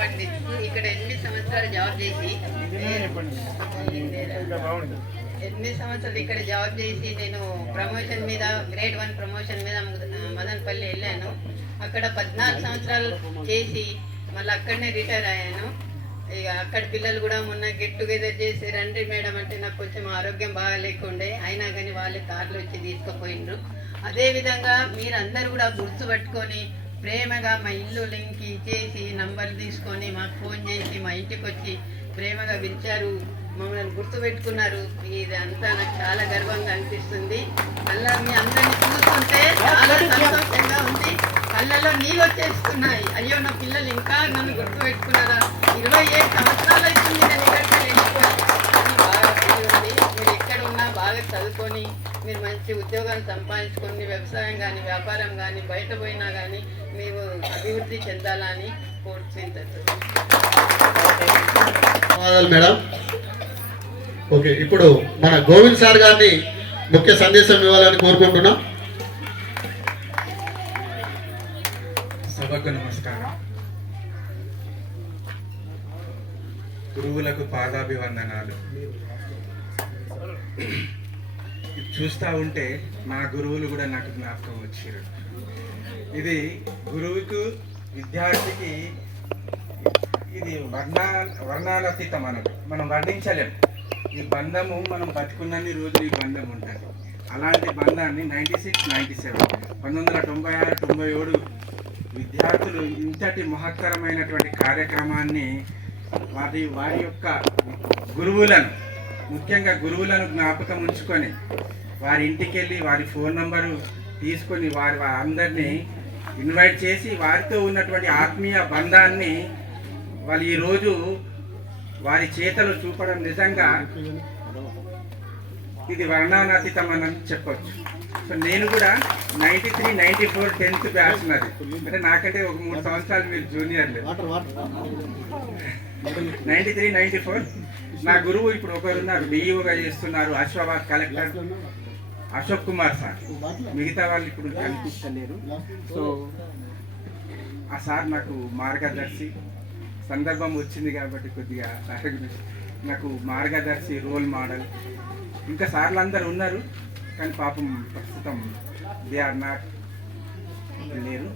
పండిత్. ఇక్కడ 8 సంవత్సరాలు జాబ్ చేసి 8 సంవత్సరాలు ఇక్కడ జాబ్ చేసి నేను ప్రమోషన్ మీద గ్రేడ్ 1 ప్రమోషన్ మీద మదనపల్లి వెళ్ళాను. అక్కడ 14 సంవత్సరాలు చేసి మళ్ళీ అక్కడనే రిటైర్ అయ్యాను. ఇక అక్కడ పిల్లలు కూడా మొన్న గెట్ టుగెదర్ చేసి రండి మేడం అంటే నాకు కొంచెం ఆరోగ్యం బాగా లేకుండే, అయినా కానీ వాళ్ళే కార్లు వచ్చి తీసుకుపోయిండ్రు. అదేవిధంగా మీరందరూ కూడా గుర్తుపట్టుకొని ప్రేమగా మా ఇల్లు లింక్ చేసి నంబర్లు తీసుకొని మాకు ఫోన్ చేసి మా ఇంటికి వచ్చి ప్రేమగా పిలిచారు, మమ్మల్ని గుర్తుపెట్టుకున్నారు. ఇదంతా నాకు చాలా గర్వంగా అనిపిస్తుంది. అలా మీ అందరినీ చూస్తుంటే చాలా సంతోషంగా ఉంది. కళ్ళలో నీళ్ళు వచ్చేస్తున్నాయి. అయ్యో నా పిల్లలు ఇంకా నన్ను గుర్తుపెట్టుకున్నారా, 27 సంవత్సరాలు అవుతుంది నేను ఇక్కడికి వెళ్ళిపోయి. బాగా ఉంది. మీరు ఎక్కడ ఉన్నా బాగా చదువుకొని మీరు మంచి ఉద్యోగాన్ని సంపాదించుకొని వ్యవసాయం కానీ వ్యాపారం కానీ బయట పోయినా కానీ మీరు అభివృద్ధి చెందాలని కోరుకుంటున్నాను మేడం. ఓకే, ఇప్పుడు మన గోవింద్ సార్ గారిని ముఖ్య సందేశం ఇవ్వాలని కోరుకుంటున్నాం. సభకు నమస్కారం. గురువులకు పాదాభివందనాలు. చూస్తూ ఉంటే నా గురువులు కూడా నాకు జ్ఞాపకం వచ్చారు. ఇది గురువుకు విద్యార్థికి ఇది వర్ణాలతీతం. మనం వర్ణించలేం. ఈ బంధము మనం బతుకున్నన్ని రోజులు ఈ బంధం ఉంటుంది. అలాంటి బంధాన్ని 96, 97 1996, 97 విద్యార్థులు ఇంతటి మహత్తరమైనటువంటి కార్యక్రమాన్ని వారి యొక్క గురువులను, ముఖ్యంగా గురువులను జ్ఞాపకం ఉంచుకొని వారి ఇంటికి వెళ్ళి వారి ఫోన్ నంబరు తీసుకొని వారి అందరినీ ఇన్వైట్ చేసి వారితో ఉన్నటువంటి ఆత్మీయ బంధాన్ని వాళ్ళు ఈరోజు వారి చేతలు చూపడం నిజంగా ఇది వర్ణానాతీతం అని చెప్పొచ్చు. సో నేను కూడా 93, 94 10th బ్యాచ్ నాది. అంటే నాకంటే ఒక 3 సంవత్సరాలు మీరు జూనియర్లు. 93, 94 నా గురువు ఇప్పుడు ఒకరున్నారు, డిఈఓగా చేస్తున్నారు, ఆశ్వాబాద్ కలెక్టర్ అశోక్ కుమార్ సార్. మిగతా వాళ్ళు ఇప్పుడు కనిపిస్తలేరు. సో ఆ సార్ నాకు మార్గదర్శి. సందర్భం వచ్చింది కాబట్టి కొద్దిగా నాకు మార్గదర్శి, రోల్ మోడల్. ఇంకా సార్లు అందరు ఉన్నారు కానీ పాపం ప్రస్తుతం దే ఆర్ నాట్ లేరు.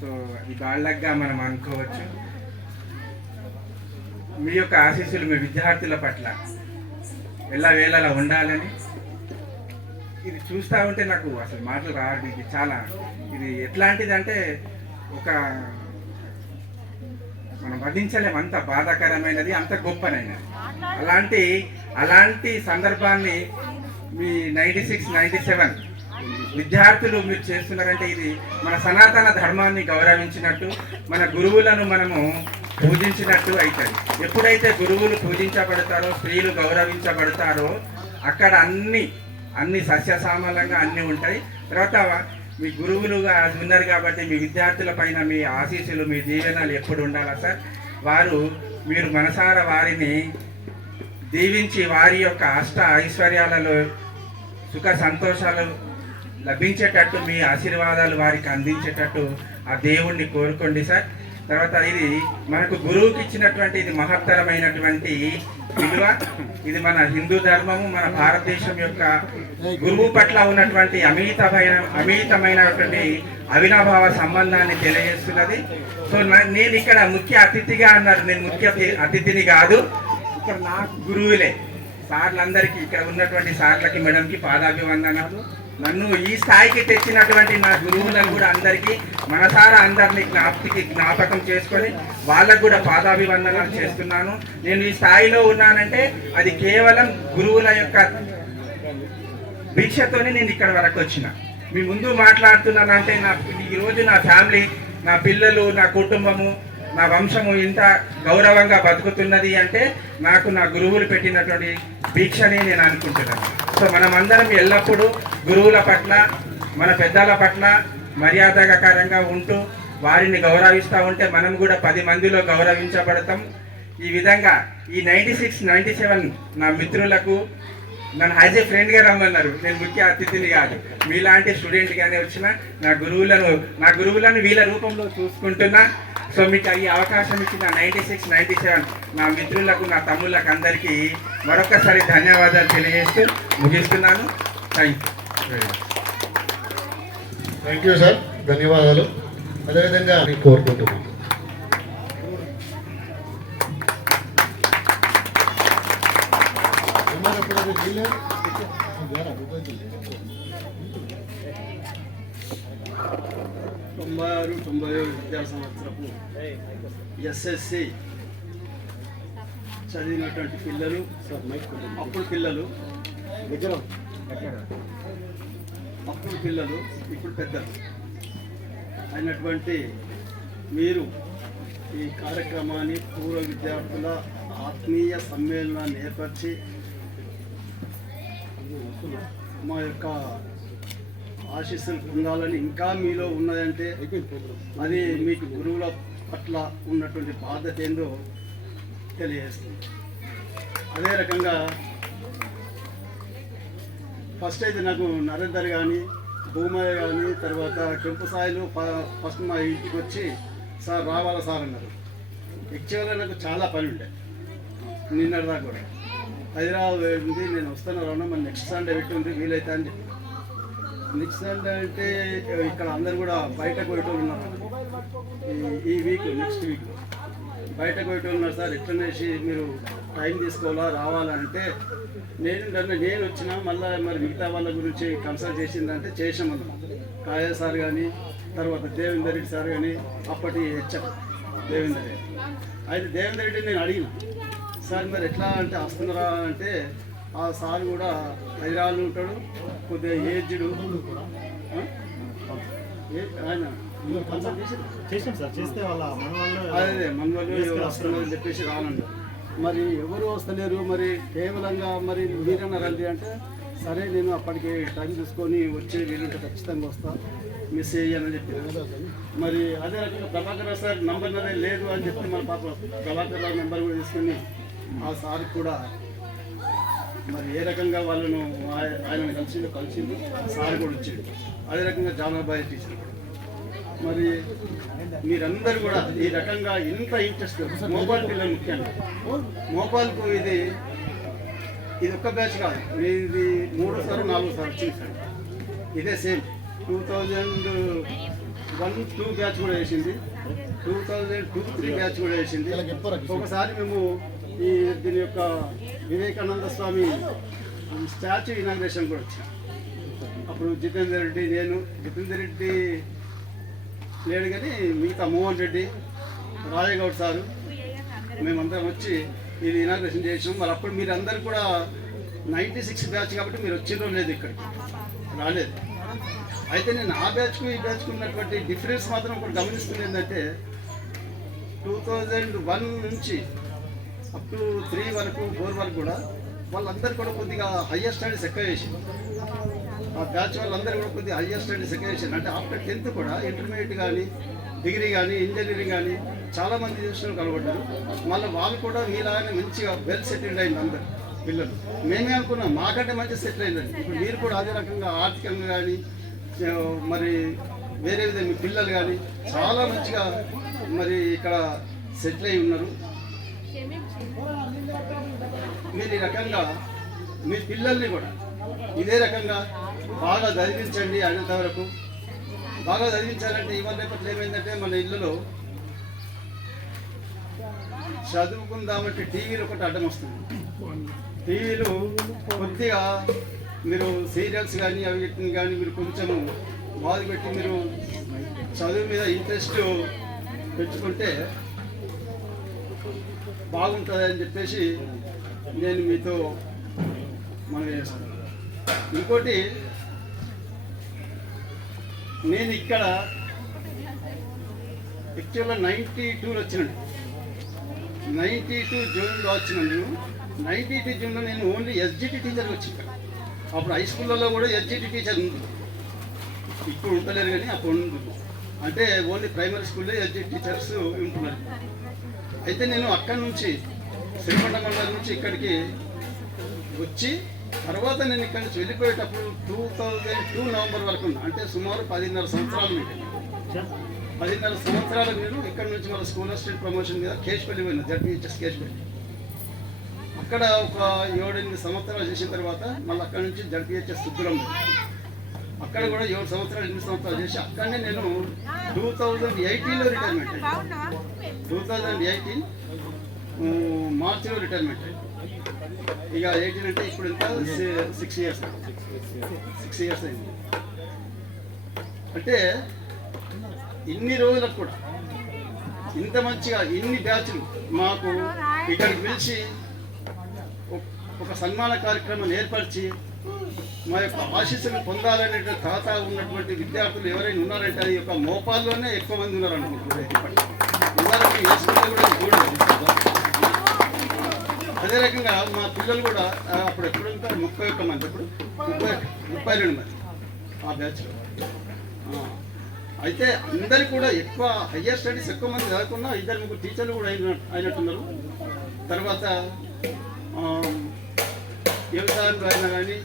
సో అది వాళ్ళగా మనం అనుకోవచ్చు. మీ యొక్క ఆశీస్సులు మీ విద్యార్థుల పట్ల ఎల్లవేళలా ఉండాలని. ఇది చూస్తూ ఉంటే నాకు అసలు మాటలు రాదు. ఇది చాలా ఇది ఎట్లాంటిదంటే ఒక మనం వర్ణించలేము. అంత బాధాకరమైనది, అంత గొప్పనైనది. అలాంటి సందర్భాన్ని మీ 96, 97 విద్యార్థులు మీరు చేస్తున్నారంటే ఇది మన సనాతన ధర్మాన్ని గౌరవించినట్టు, మన గురువులను మనము పూజించినట్టు అవుతుంది. ఎప్పుడైతే గురువులు పూజించబడతారో, స్త్రీలు గౌరవించబడతారో అక్కడ అన్ని సస్యశ్యామలంగా అన్నీ ఉంటాయి. తర్వాత మీ గురువులుగా ఉన్నారు కాబట్టి మీ విద్యార్థుల పైన మీ ఆశీస్సులు, మీ దీవెనలు ఎప్పుడు ఉండాలా సార్. మీరు మనసారా వారిని దీవించి వారి యొక్క అష్ట ఐశ్వర్యాలలో సుఖ సంతోషాలు లభించేటట్టు మీ ఆశీర్వాదాలు వారికి అందించేటట్టు ఆ దేవుణ్ణి కోరుకోండి సార్. తర్వాత ఇది మనకు గురువుకి ఇచ్చినటువంటి ఇది మహత్తరమైనటువంటి విలువ. ఇది మన హిందూ ధర్మము, మన భారతదేశం యొక్క గురువు పట్ల ఉన్నటువంటి అమితమైనటువంటి అవినాభావ సంబంధాన్ని తెలియజేస్తున్నది. సో నేను ఇక్కడ ముఖ్య అతిథిగా అన్నారు. నేను ముఖ్య అతిథిని కాదు, ఇక్కడ నా గురువులే. సార్లందరికీ, ఇక్కడ ఉన్నటువంటి సార్లకి, మేడంకి పాదాభివందనాలు. నన్ను ఈ స్థాయికి తెచ్చినటువంటి నా గురువులను కూడా అందరికీ మనసారా అందరినీ జ్ఞాపకం చేసుకొని వాళ్ళకు కూడా పాదాభివందనాలు చేస్తున్నాను. నేను ఈ స్థాయిలో ఉన్నానంటే అది కేవలం గురువుల యొక్క భిక్షతోనే నేను ఇక్కడ వరకు వచ్చిన. మీ ముందు మాట్లాడుతున్నానంటే ఈరోజు నా ఫ్యామిలీ, నా పిల్లలు, నా కుటుంబము, నా వంశము ఇంత గౌరవంగా బతుకుతున్నది అంటే నాకు నా గురువులు పెట్టినటువంటి భిక్షని నేను అనుకుంటున్నాను. సో మనమందరం ఎల్లప్పుడూ గురువుల పట్ల, మన పెద్దల పట్ల మర్యాదకరంగా ఉంటూ వారిని గౌరవిస్తూ ఉంటే మనం కూడా 10 మందిలో గౌరవించబడతాం. ఈ విధంగా ఈ 96, 97 నా మిత్రులకు నన్ను యాజ్ ఏ ఫ్రెండ్గా రమ్మన్నారు. నేను ముఖ్య అతిథిని కాదు, మీలాంటి స్టూడెంట్గానే వచ్చిన నా గురువులను వీళ్ళ రూపంలో చూసుకుంటున్నా. సో మీకు ఈ అవకాశం ఇచ్చిన 96, 97 నా మిత్రులకు, నా తమ్ముళ్ళకు అందరికీ మరొకసారి ధన్యవాదాలు తెలియజేస్తూ ముగిస్తున్నాను. థ్యాంక్ యూ సార్, ధన్యవాదాలు. అదేవిధంగా నేను కోరుకుంటున్నాను. తొంభై 97 విద్యా సంవత్సరపు ఎస్ఎస్సి చదివినటువంటి పిల్లలు, అప్పుడు పిల్లలు, ఇప్పుడు పెద్దలు అయినటువంటి మీరు ఈ కార్యక్రమాన్ని పూర్వ విద్యార్థుల ఆత్మీయ సమ్మేళనాన్ని ఏర్పరిచి మా యొక్క ఆశీస్సులు పొందాలని ఇంకా మీలో ఉన్నదంటే అది మీకు గురువుల పట్ల ఉన్నటువంటి బాధ్యత ఏందో తెలియజేస్తుంది. అదే రకంగా ఫస్ట్ అయితే నాకు నరేందర్ కానీ, భూమయ్య కానీ, తర్వాత కెంపు సాయిలు ఫస్ట్ మా ఇంటికి వచ్చి సార్ రావాలా సార్ అన్నారు. యాక్చువల్గా నాకు చాలా పని ఉండే నిన్నటిదాకా కూడా. హైదరాబాద్ ఉంది, నేను వస్తాను రావడం, మరి నెక్స్ట్ సండే పెట్టి ఉంది వీలైతే అని చెప్పి. నెక్స్ట్ సండే అంటే ఇక్కడ అందరు కూడా బయటకు పోయేటోళ్ళు ఉన్నారు. ఈ వీక్ నెక్స్ట్ వీక్ బయటకు పోయేటోళ్ళు ఉన్నారు. సార్ ఎట్లనేసి మీరు టైం తీసుకోవాలా రావాలంటే నేను వచ్చినా మళ్ళీ మరి మిగతా వాళ్ళ గురించి కన్సల్ట్ చేసిందంటే చేసామన్నాం. కాయ సార్ కానీ, తర్వాత దేవేందర్ రెడ్డి సార్ కానీ, అప్పటి హెచ్ఎం దేవేందర్ రెడ్డి. అయితే దేవేందర్ రెడ్డి నేను అడిగిన, సార్ మరి ఎట్లా అంటే వస్తున్నారా అంటే, ఆ సార్ కూడా హైదరాబాద్లో ఉంటాడు, కొద్దిగా ఏజ్డ్ ఆయన చేసాం సార్, చేస్తే వాళ్ళ అదే మన వాళ్ళు వస్తున్నారు చెప్పేసి రానండి. మరి ఎవరు వస్తలేరు, మరి కేవలంగా మరి మీరన్నా రండి అంటే, సరే నేను అప్పటికి టైం తీసుకొని వచ్చే వీలుంటే ఖచ్చితంగా వస్తా, మిస్ అయ్యానని చెప్పి. మరి అదే రకంగా ప్రభాకర్ రావు సార్ నంబర్ అదే లేదు అని చెప్పి మన పాప ప్రభాకర్ రావు నెంబర్ కూడా తీసుకొని ఆ సార్ కూడా మరి ఏ రకంగా వాళ్ళను ఆయన కలిసిండు సార్ కూడా వచ్చాడు. అదే రకంగా జానాబాయి టీచర్ కూడా. మరి మీరందరూ కూడా ఈ రకంగా ఇంత ఇంట్రెస్ట్, మోపాల్ పిల్లలు ముఖ్యంగా మోపాల్కు ఇది ఒక్క బ్యాచ్ కాదు, ఇది 3 సార్లు 4 సార్లు వచ్చింది సార్. ఇదే సేమ్ 2001-2 బ్యాచ్ కూడా వేసింది, 2002-3 బ్యాచ్ కూడా వేసింది. ఒకసారి మేము దీని యొక్క వివేకానంద స్వామి స్టాచ్యూ ఇనాగ్రేషన్ కూడా వచ్చింది. అప్పుడు జితేందర్ రెడ్డి, జితేందర్ రెడ్డి లేడు కానీ మిగతా మోహన్ రెడ్డి, రాజగౌడ్ సారు, మేమందరం వచ్చి ఇది ఇనాగ్రేషన్ చేసినాం. మరి అప్పుడు మీరు అందరు కూడా 96 బ్యాచ్ కాబట్టి మీరు వచ్చిందో లేదు, ఇక్కడికి రాలేదు. అయితే నేను ఆ బ్యాచ్కు ఈ బ్యాచ్కు ఉన్నటువంటి డిఫరెన్స్ మాత్రం ఇప్పుడు గమనిస్తుంది ఏంటంటే, 2001 నుంచి అప్ టు 3 వరకు 4 వరకు కూడా వాళ్ళందరూ కూడా కొద్దిగా హయ్యర్ స్టడీస్ ఎక్కువ చేసింది. ఆ బ్యాచ్ వాళ్ళందరూ కూడా కొద్దిగా హయ్యర్ స్టడీస్ ఎక్కువ చేసింది. అంటే ఆఫ్టర్ 10th కూడా ఇంటర్మీడియట్ కానీ, డిగ్రీ కానీ, ఇంజనీరింగ్ కానీ చాలామంది చూసిన కనబడ్డారు. మళ్ళీ వాళ్ళు కూడా మీలాగానే మంచిగా వెల్ సెటిల్డ్ అయింది అందరు పిల్లలు. మేమే అనుకున్నాం మాకంటే మంచి సెటిల్ అయిందండి. ఇప్పుడు మీరు కూడా అదే రకంగా ఆర్థికంగా కానీ, మరి వేరే విధంగా మీ పిల్లలు కానీ చాలా మంచిగా మరి ఇక్కడ సెటిల్ అయి ఉన్నారు. మీరు ఈ రకంగా మీ పిల్లల్ని కూడా ఇదే రకంగా బాగా చదివించండి. అయినంత వరకు బాగా చదివించాలంటే ఇవాళ రేపట్లో ఏమైందంటే, మన ఇళ్ళలో చదువుకుందామంటే టీవీలు ఒకటి అడ్డం వస్తుంది. టీవీలు కొద్దిగా మీరు సీరియల్స్ కానీ అవి కానీ మీరు కొంచెం బాధ పెట్టి మీరు చదువు మీద ఇంట్రెస్ట్ పెంచుకుంటే బాగుంటుంది అని చెప్పేసి నేను మీతో మనం చేస్తాను. ఇంకోటి, నేను ఇక్కడ యాక్చువల్గా 92లో వచ్చినండి. 92 జూన్లో వచ్చినాను. 92 జూన్లో నేను ఓన్లీ ఎస్జిటి టీచర్కి వచ్చిన. అప్పుడు హై స్కూళ్ళలో కూడా ఎస్జిటి టీచర్ ఉంది, ఇప్పుడు ఉండలేరు కానీ అప్పుడు ఉంది. అంటే ఓన్లీ ప్రైమరీ స్కూల్లో ఎస్జిటి టీచర్స్ ఉంటున్నారు. అయితే నేను అక్కడి నుంచి శ్రీకొండ మండలం నుంచి ఇక్కడికి వచ్చి తర్వాత నేను ఇక్కడి నుంచి వెళ్ళిపోయేటప్పుడు 2002 నవంబర్ వరకు ఉన్నా, అంటే సుమారు 10.5 సంవత్సరాలు పెట్టాను. 10.5 సంవత్సరాలకు నేను ఇక్కడ నుంచి మన స్కూల్ అసిస్టెంట్ ప్రమోషన్ మీద కేశపల్లి పోయినా, జడ్పీహెచ్ఎస్ కేశపల్లి. అక్కడ ఒక 7-8 సంవత్సరాలు చేసిన తర్వాత మళ్ళీ అక్కడ నుంచి జడ్పీహెచ్ఎస్ సుబ్బురం, అక్కడ కూడా 7 సంవత్సరాలు 8 సంవత్సరాలు చేసి అక్కడనే నేను 2018లో రిటైర్మెంట్ అయ్యాను. 2018 మార్చిలో రిటైర్మెంట్ అయ్యాను. ఇక 18 అంటే ఇప్పుడు ఇంకా 6 ఇయర్స్ అయింది. అంటే ఇన్ని రోజులకు కూడా ఇంత మంచిగా ఇన్ని బ్యాచ్లు మాకు ఇక్కడికి పిలిచి ఒక సన్మాన కార్యక్రమాన్ని ఏర్పరిచి మా యొక్క ఆశీస్సులు పొందాలనే తాత ఉన్నటువంటి విద్యార్థులు ఎవరైనా ఉన్నారంటే అది యొక్క మోపాల్లోనే ఎక్కువ మంది ఉన్నారు అనుకుంటున్నారు. ఉన్నారంటే ఏ స్కూల్లో కూడా చూడలేదు. అదే రకంగా మా పిల్లలు కూడా అప్పుడు ఎప్పుడు ఇంకా 31 మంది, ఇప్పుడు 32 మంది ఆ బ్యాచ్లో. అయితే అందరు కూడా ఎక్కువ హయ్యర్ స్టడీస్ ఎక్కువ మంది చదువుకున్నా 2-3 టీచర్లు కూడా అయినట్టున్నారు. తర్వాత వ్యవసాయంలో అయినా కానీ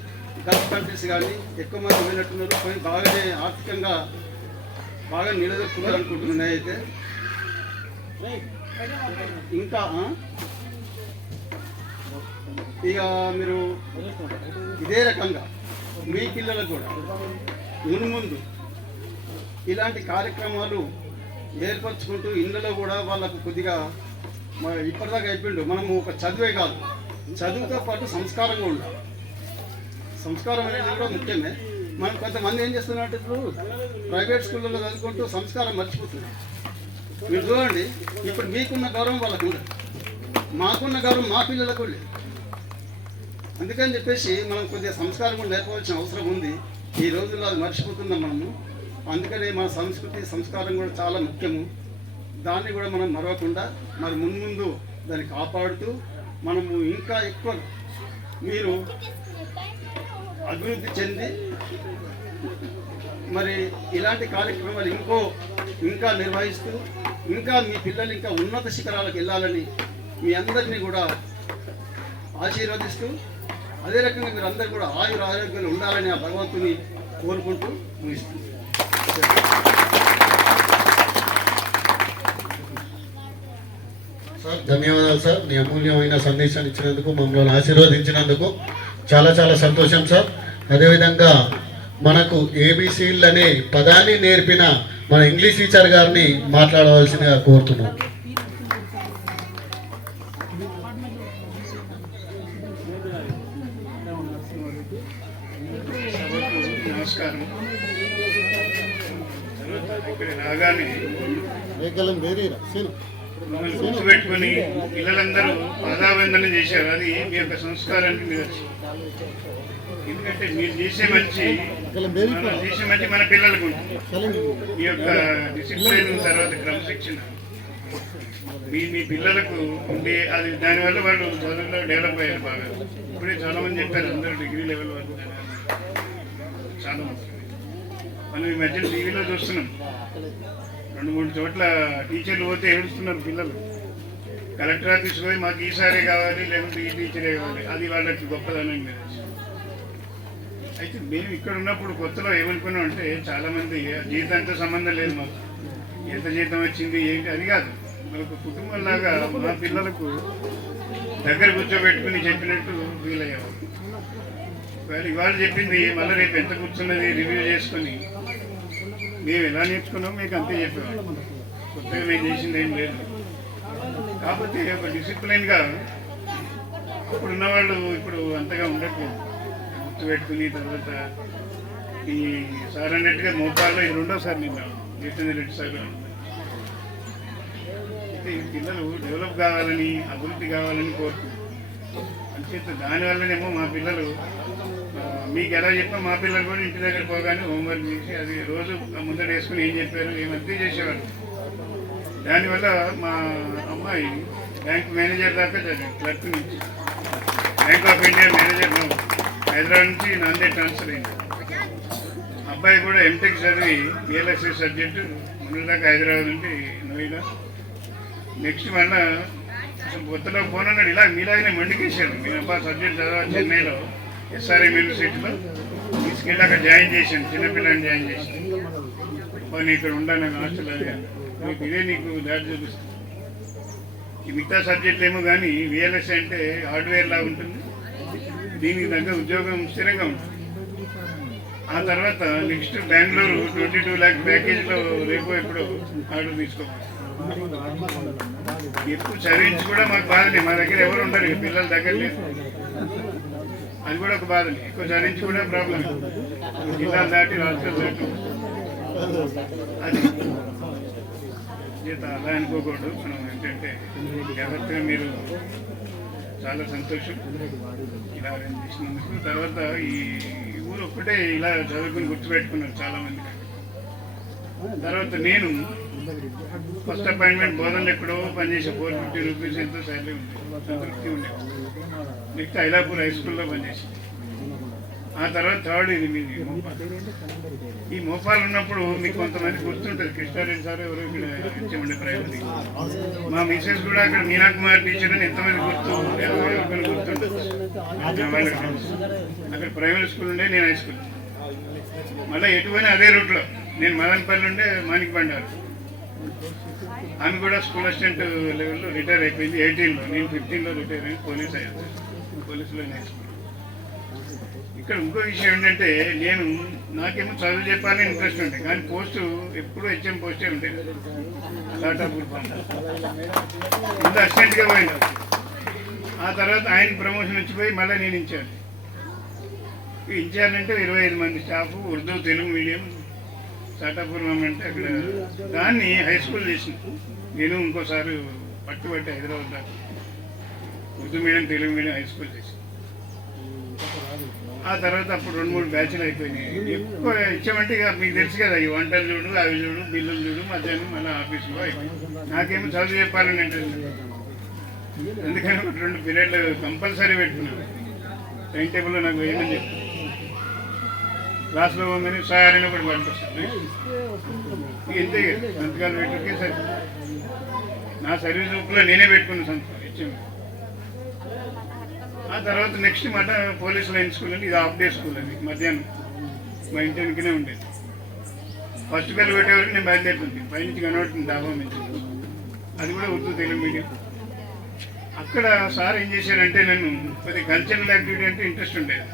గల్ఫ్ కంట్రీస్ కానీ ఎక్కువ మంది పోయినట్టున్నారు. పోయి బాగానే ఆర్థికంగా బాగా నిలదొక్కున్నారు అనుకుంటున్నాయి. అయితే ఇంకా ఇక మీరు ఇదే రకంగా మీ పిల్లలకు కూడా మున్ముందు ఇలాంటి కార్యక్రమాలు ఏర్పరచుకుంటూ ఇళ్ళలో కూడా వాళ్ళకు కొద్దిగా ఇప్పటిదాకా అయిపోయిండు. మనము ఒక చదువే కాదు, చదువుతో పాటు సంస్కారంగా ఉండాలి. సంస్కారం అనేది కూడా ముఖ్యమే. మనం కొంతమంది ఏం చేస్తున్నట్టు ఇప్పుడు ప్రైవేట్ స్కూళ్ళలో చదువుకుంటూ సంస్కారం మర్చిపోతున్నారు. మీరు చూడండి, ఇప్పుడు మీకున్న గౌరవం వాళ్ళకు ఉండదు, మాకున్న గౌరవం మా పిల్లలకు లేదు. అందుకని చెప్పేసి మనం కొద్దిగా సంస్కారం కూడా నేర్పవలసిన అవసరం ఉంది. ఈ రోజుల్లో అది మర్చిపోతున్నాం మనము. అందుకనే మన సంస్కృతి సంస్కారం కూడా చాలా ముఖ్యము. దాన్ని కూడా మనం మరవకుండా మరి మున్ముందు దాన్ని కాపాడుతూ మనము ఇంకా ఎక్కువ మీరు అభివృద్ధి చెంది మరి ఇలాంటి కార్యక్రమాలు ఇంకా నిర్వహిస్తూ ఇంకా మీ పిల్లలు ఇంకా ఉన్నత శిఖరాలకు వెళ్ళాలని మీ అందరినీ కూడా ఆశీర్వదిస్తూ అదే రకంగా మీరు అందరూ కూడా ఆరోగ్యాలు ఉండాలని ఆ భగవంతుని కోరుకుంటూ ముగిస్తుంది. సార్ ధన్యవాదాలు సార్. మీ అమూల్యమైన సందేశాన్ని ఇచ్చినందుకు, మమ్మల్ని ఆశీర్వదించినందుకు చాలా చాలా సంతోషం సార్. అదేవిధంగా మనకు ఏబిసిలు అనే పదాన్ని నేర్పిన మన ఇంగ్లీష్ టీచర్ గారిని మాట్లాడవలసిందిగా కోరుతున్నాం. నమస్కారం. ఇక్కడ రాగానే మమ్మల్ని గుర్తుపెట్టుకొని పిల్లలందరూ పాదావందనం చేశారు. అది మీ యొక్క సంస్కారానికి నిదర్శనం. ఎందుకంటే మీరు చేసే మంచి మన పిల్లలకు ఉంటుంది. మీ యొక్క డిసిప్లిన్, తర్వాత క్రమశిక్షణ మీ పిల్లలకు ఉండి అది దానివల్ల వాళ్ళు చదువులో డెవలప్ అయ్యారు బాగా. ఇప్పుడే చాలా మంది చెప్పారు, అందరూ డిగ్రీ లెవెల్ వరకు చాలా మంది. మనం ఈ మధ్య టీవీలో చూస్తున్నాం, 2-3 చోట్ల టీచర్లు పోతే ఏడుస్తున్నారు పిల్లలు. కలెక్టర్ ఆఫీస్ పోయి మాకు ఈసారే కావాలి, లేకుంటే ఈ టీచరే కావాలి. అది వాళ్ళకి గొప్పదనం లేదు. అయితే మేము ఇక్కడ ఉన్నప్పుడు కొత్తలో ఏమనుకున్నాం అంటే, చాలామంది జీతంతో సంబంధం లేదు, మాకు ఎంత జీతం వచ్చింది ఏంటి అది కాదు. మనకు కుటుంబంలాగా మా పిల్లలకు దగ్గర కూర్చోబెట్టుకుని చెప్పినట్టు ఫీల్ అయ్యేవారు. ఇవాళ చెప్పింది మళ్ళీ రేపు ఎంత కూర్చున్నది రివ్యూ చేసుకొని మేము ఎలా నేర్చుకున్నాం మీకు అంతే చెప్పేవాళ్ళం. కొత్తగా మేము చేసింది ఏం లేదు. కాకపోతే ఒక డిసిప్లైన్గా ఇప్పుడున్న వాళ్ళు ఇప్పుడు అంతగా ఉండట్లేదు. గుర్తుపెట్టుకుని తర్వాత ఈ సార్ అన్నట్టుగా మోపాల్లో ఇది 2వ సారి నిన్న జితేంద్ర రెడ్డి సార్. అయితే ఈ పిల్లలు డెవలప్ కావాలని, అభివృద్ధి కావాలని కోరుకుంటున్నారు. అంచేత దానివల్లనేమో మా పిల్లలు మీకు ఎలా చెప్పా మా పిల్లలు కూడా ఇంటి దగ్గర పోగానే హోంవర్క్ చేసి అది రోజు ముందర వేసుకుని ఏం చెప్పారు ఏమంతే చేసేవారు. దానివల్ల మా అమ్మాయి బ్యాంక్ మేనేజర్ దాకా చదివారు. క్లర్క్ నుంచి bank of India manager Hyderabad నుంచి నాందేడ్ ట్రాన్స్ఫర్ అయింది. అబ్బాయి కూడా ఎంటెక్ చదివి బిఎల్ఎస్సీ సబ్జెక్టు ముందు దాకా హైదరాబాద్ నుండి నోయిడా. నెక్స్ట్ మళ్ళా కొత్తలో ఫోన్ అన్నాడు, ఇలా మీలాగనే మండికేశాడు. మీ అబ్బాయి సబ్జెక్ట్ చదవాలి చెన్నైలో, ఎస్ఆర్ఎం యూనివర్సిటీలో తీసుకెళ్ళి అక్కడ జాయిన్ చేశాను, చిన్నపిల్లని జాయిన్ చేశాను. నేను ఇక్కడ ఉండాను, నాకు హాస్టల్ అది నీకు ఇదే నీకు దారి చూపిస్తుంది. ఈ మిగతా సబ్జెక్టులు ఏమో కానీ విఎల్ఎస్ అంటే హార్డ్వేర్ లాగా ఉంటుంది, దీనికి తగ్గ ఉద్యోగం స్థిరంగా ఉంటుంది. ఆ తర్వాత నెక్స్ట్ బెంగళూరు 22 lakh ప్యాకేజ్లో రేపు ఎప్పుడో ఆర్డర్ తీసుకోవాలి. ఎక్కువ చదివించి కూడా మాకు బాధలే, మా దగ్గర ఎవరు ఉండరు, పిల్లల దగ్గర లేదు, అది కూడా ఒక బాధలే. ఎక్కువ చదివించి కూడా ప్రాబ్లం, జిల్లాలు దాటి రాష్ట్రాలు దాటి అది చేత అలా అనుకోకూడదు. మనం ఏంటంటే జాగ్రత్తగా మీరు చాలా సంతోషం ఇలా అరేంజ్ చేసినందుకు. తర్వాత ఈ ఊరు ఒక్కటే ఇలా చదువుకుని గుర్తుపెట్టుకున్నారు చాలామంది. తర్వాత నేను ఫస్ట్ అపాయింట్మెంట్ బోధనలు ఎక్కడో పనిచేసా, 450 రూపీస్ ఎంతో శాలరీ ఉంది, సంతృప్తి ఉండేది. నెక్స్ట్ ఐలాపూర్ హై స్కూల్లో పనిచేసాను. ఆ తర్వాత థర్డ్ ఇది మీది మోపాల్. ఈ మోపాల్ ఉన్నప్పుడు మీకు కొంతమంది గుర్తుంటుంది, కృష్ణారెడ్డి సార్ ఎవరో ఇక్కడ ఇచ్చేమండి ప్రైమరీ. మా మిసెస్ కూడా అక్కడ మీనాకుమార్ టీచర్ అని ఎంతమంది ఎవరికైనా గుర్తుంటుంది. అక్కడ ప్రైమరీ స్కూల్ ఉండే, నేను హై స్కూల్. మళ్ళీ ఎటుపోయినా అదే రూట్లో, నేను మదనపల్లి ఉండే మాణిక్ బండారు. ఆమె కూడా స్కూల్ అసిస్టెంట్ లెవెల్లో రిటైర్ అయిపోయింది 18లో, నేను 15లో రిటైర్ అయ్యి పోలీస్ అయ్యాను, పోలీసులో నేర్చుకున్నాను. ఇక్కడ ఇంకో విషయం ఏంటంటే నాకేమో చదువు చెప్పాలని ఇంట్రెస్ట్ ఉంటాయి, కానీ పోస్టు ఎప్పుడూ హెచ్ఎం పోస్టే ఉంటాయి. టాటా ముందు అసిస్టెంట్గా పోయినా, ఆ తర్వాత ఆయన ప్రమోషన్ వచ్చిపోయి మళ్ళీ నేను ఇన్ఛార్జ్. ఇన్ఛార్జ్ అంటే 25 మంది స్టాఫ్, ఉర్దూ తెలుగు మీడియం, చాటాపురం అంటే అక్కడ దాన్ని హై స్కూల్ చేసిన నేను. ఇంకోసారి పట్టుబట్టి హైదరాబాద్ దాకా Urdu medium Telugu medium high school చేసిన. ఆ తర్వాత అప్పుడు 2-3 బ్యాచ్లు అయిపోయినాయి. ఎక్కువ ఇచ్చామంటే ఇక మీకు తెలుసు కదా, ఈ వంటలు చూడు, అవి చూడు, బిల్లులు చూడు, మధ్యాహ్నం మళ్ళీ ఆఫీసులో అయిపోయింది. నాకేమో చదువు చెప్పాలని ఇంట్రెస్ట్, అందుకని ఒక 2 పీరియడ్లు కంపల్సరీ పెట్టుకున్నాను. టైం టేబుల్లో నాకు వేయమని చెప్పి క్లాస్లో పోగానే సార్ అని ఒకటి పంపిస్తాను. ఇంతే సంతకాలు పెట్టుకే సరే, నా సర్వీస్ బుక్లో నేనే పెట్టుకున్న సంతకం ఇచ్చాము. ఆ తర్వాత నెక్స్ట్ మాట పోలీస్ లైన్ స్కూల్ అని, ఇది హాఫ్ డే స్కూల్ అది, మధ్యాహ్నం మా ఇంటి వెనుకనే ఉండేది. ఫస్ట్ బెల్ పెట్టేవరకు నేను బయలుదేరుతుంది, పైనుంచి కనబడుతుంది డాబా నుంచి. అది కూడా ఉర్దూ తెలుగు మీడియం. అక్కడ సార్ ఏం చేశారంటే, నన్ను కొద్దిగా కల్చరల్ యాక్టివిటీ అంటే ఇంట్రెస్ట్ ఉండేది,